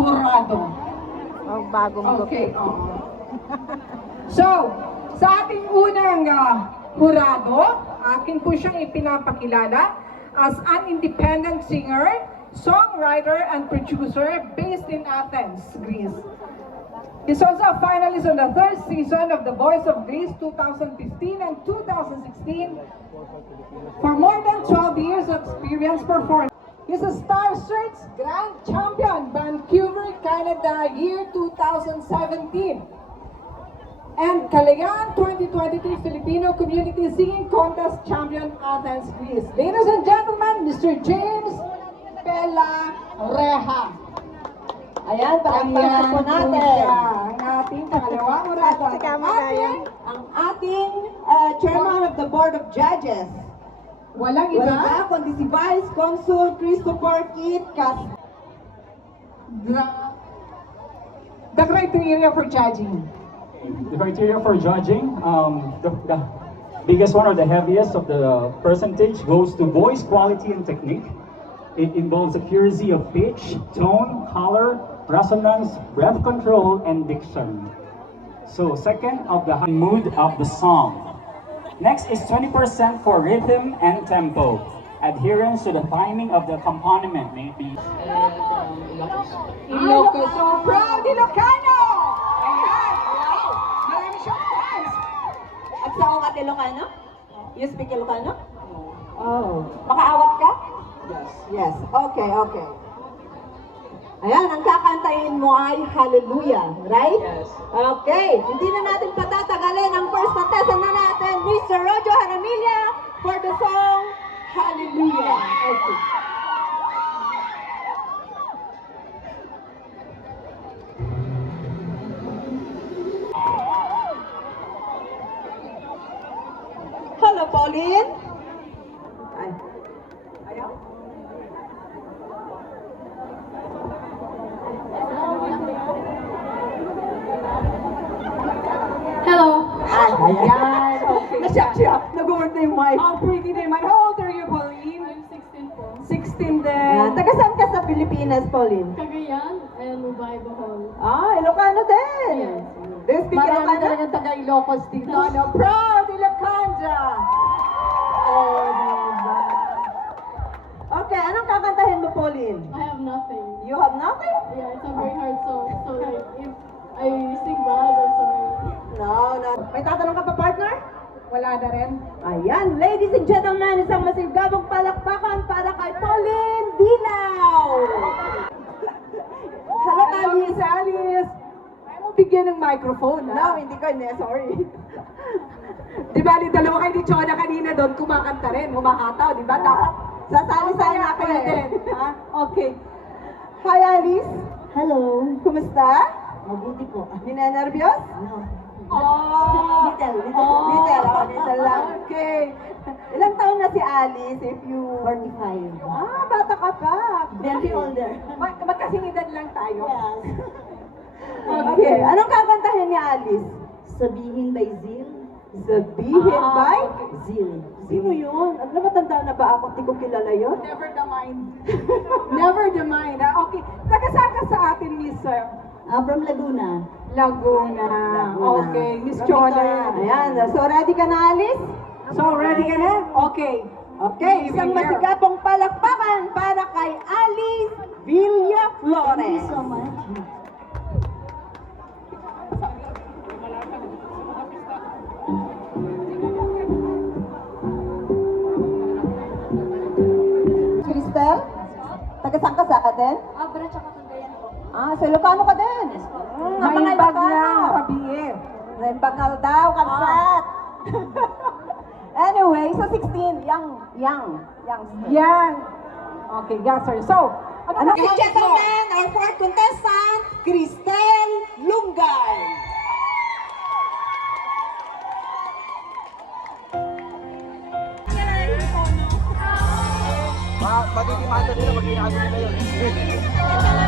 Jurado. Oh, bagong Okay, So, sa ating unang jurado, akin po siyang ipinapakilala as an independent singer, songwriter, and producer based in Athens, Greece. He's also a finalist on the third season of The Voice of Greece 2015 and 2016 for more than 12 years of experience performing. He's a Star Search Grand Champion, Vancouver, Canada, year 2017. And Kalayaan 2023 Filipino Community Singing Contest Champion, Athens, Greece. Ladies and gentlemen, Mr. James Pella Reha. Ayan, palakpakan po natin. Ang ating pangalawang jurado. Ang ating chairman of the Board of Judges. Walang Wala iba. ba, kundi si Vice Consul Christopher Kit The criteria for judging. The criteria for judging, the biggest one or the heaviest of the percentage goes to voice quality and technique. It involves accuracy of pitch, tone, color, resonance, breath control, and diction. So second of the mood of the song. Next is 20% for rhythm and tempo. Adherence to the timing of the accompaniment may be Ilocos. So proud Ilocano! Ayan! Wow! Marami siyang fans! At sa akong ate Ilocano? You speak Ilocano? Oh. Makaawat ka? Yes. Okay, okay. Ayan, ang kakantayin mo ay Hallelujah, right? Yes. Okay, hindi na natin patatagalin ang first contestant na natin, Mr. Rojo Haramilla, for the song Hallelujah. Okay. Hello, Pauline. Ay. Ayaw? Hello! Ayan. Okay. Nasyak siya. Nag-work na yung mic. How pretty naman. How old are you, Pauline? I'm 16 po. 16 din. Ayan. Taga saan ka sa Pilipinas, Pauline? Cagayan and Ubay, Bohol. Ah, Ilocano din. Yes. Do you speak Marami Ilocano? talagang taga-Ilocos dito. No? Proud Ilocanda! Oh, diba? Okay, anong kakantahin mo, Pauline? I have nothing. You have nothing? Yeah, it's a very hard song. So like, if I sing bad or sorry. No, no. May tatanong ka pa, partner? Wala na rin. Ayan, ladies and gentlemen, isang masigabong palakpakan para kay Pauline Dinaw! Hello, Alice! Alice! Ayaw mo bigyan ng microphone, No, ha? hindi ko, hindi, sorry. Di ba, dalawa kayo ni Chona kanina doon kumakanta rin, humakataw, di ba? Dapat Sasali-sali na kayo kayo din. Ha? Okay. Hi, Alice! Hello. Kumusta? Mabuti po. Ninenervyos? No. Oh! Little lang. Okay. Ilang taon na si Alice, if you... 45. Ah, bata ka pa. Very older. Magkasing edad lang tayo. Yes. Okay. Anong kakantahin ni Alice? Sabihin by Zil. Sabihin by? Zil. Sino yun? Ano, matanda na ba ako? Hindi ko kilala yun. Never the mind. Never the mind. Ha? Okay. Taga-saan ka sa atin, Miss From Laguna. Laguna. Okay. Miss Chona. Ayan. So, ready ka na, Alice? So, ready ka na? Okay. Okay. Isang masigapong palakpakan para kay Alice Villa Thank you Flores. so much. Cristel? Taga-saan ka sa atin? Abra tsaka Cagayan po. Ah, sa Ilocano ka din. May bag na. Rabier. Renbagal daw, kapsat. Anyway, so 16, young. Yan. Okay, yes, sir. So, ano Ladies and gentlemen, our fourth contestant, Cristel Lungay. Matitimasan nila pag ginagawa nila yun.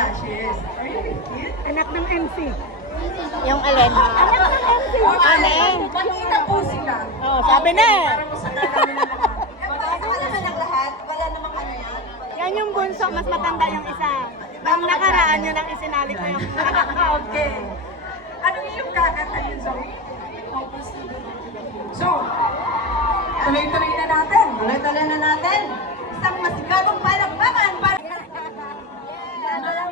Yeah, she is. Are you a kid? Anak ng MC. Yung alin? Magkita po sila. Oh, sabi na eh. Parang masakal namin na naman. Wala naman lahat. Wala namang ano yan. Yan yung bunso, mas matanda yung isa. Nang nakaraan yun ang isinali ko yung anak ko. Okay. Ano yung kakantayin, Zoe? So, tuloy-tuloy na natin. Tuloy-tuloy na natin. Isang masigabong palakpakan para...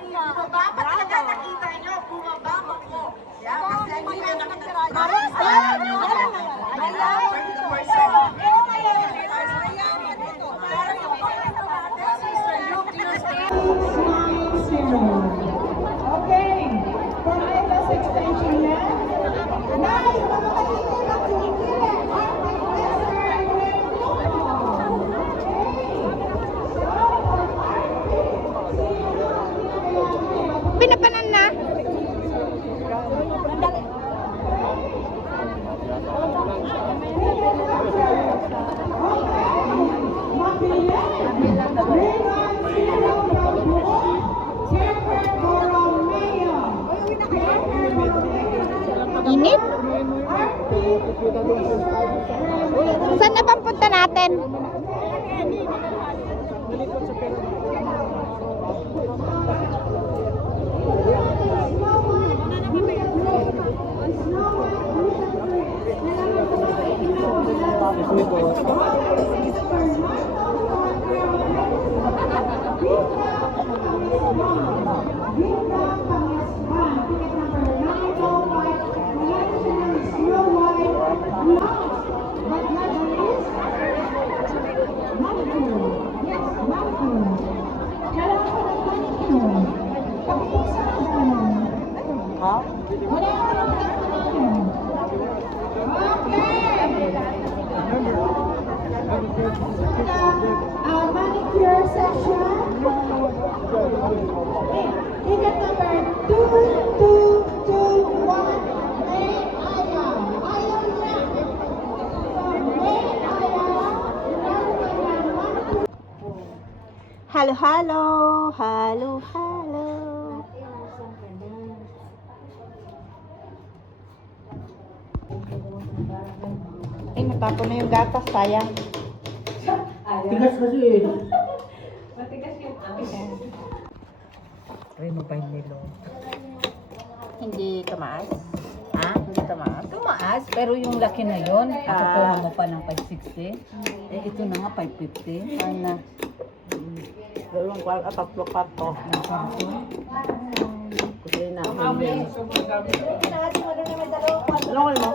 Bumaba pa talaga nakita nyo. Bumaba ko. Yeah, kasi hindi kayo nakita. Okay, from ILS extension yan. Nice, mga kaibigan na kinikilig. Arctic Western Pinapanan na. Init? Saan na bang punta natin? Manicure section. Ticket number 2221. May ayaw. Ayaw niya. May ayaw. Halo, halo. Halo, halo. Eh, natapon na yung gatas, sayang. Tigas kasi eh. Hindi tumaas? Ha? Hindi tumaas? Tumaas, pero yung laki na yun, kukuha mo pa ng 560. Eh, ito na nga, 550. Ano na? Dalawang kwal at tatlo kato. Kasi na ako yun. Ano mo?